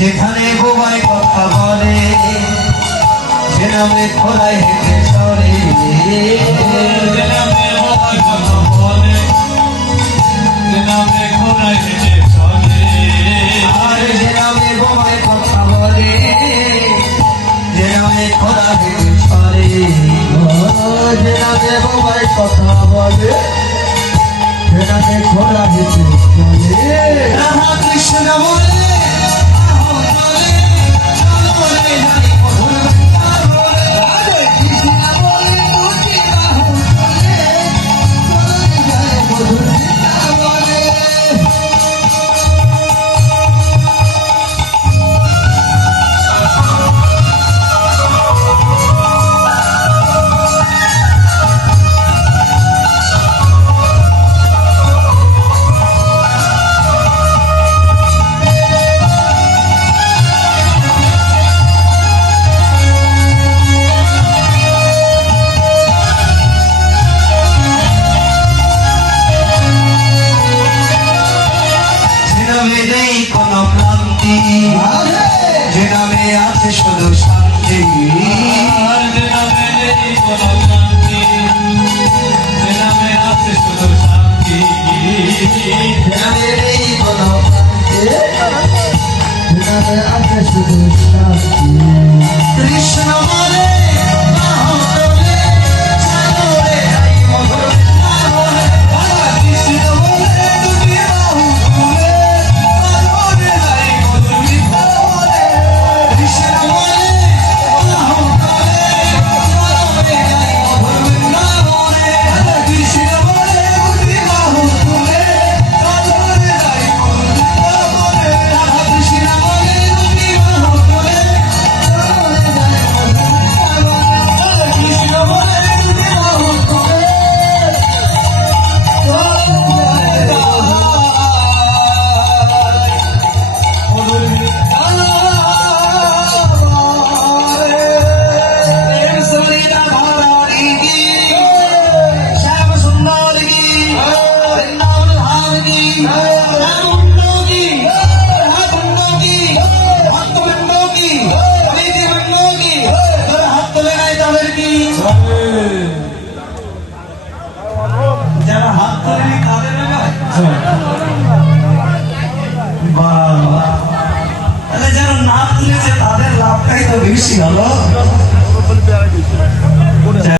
যেখানে বোবাই কথা বলে সে নামে খোলাই হেঁটে চলে, যে নামে বোবাই কথা বলে সে নামে খোলাই হেঁটে চলে। আর যে নামে বোবাই কথা বলে যে নামে খোলা হেঁটে চলে, যে নামে বোবাই কথা বলে সে নামে খোলা হেঁটে চলে। রাধা কৃষ্ণ বলে কোনো ক্লান্তি, যে নামে আছে শুধু শান্তি, যে নামে নেই কোনো ক্লান্তি, যে নামে আছে শুধু শান্তি, যে নামে নেই কোনো ক্লান্তি, যে নামে আছে শুধু শান্তি। কৃষ্ণ বলে যারা হাত তোলেনি তাদের তাহলে যারা না তুলেছে তাদের লাভটাই তো বেশি হলো।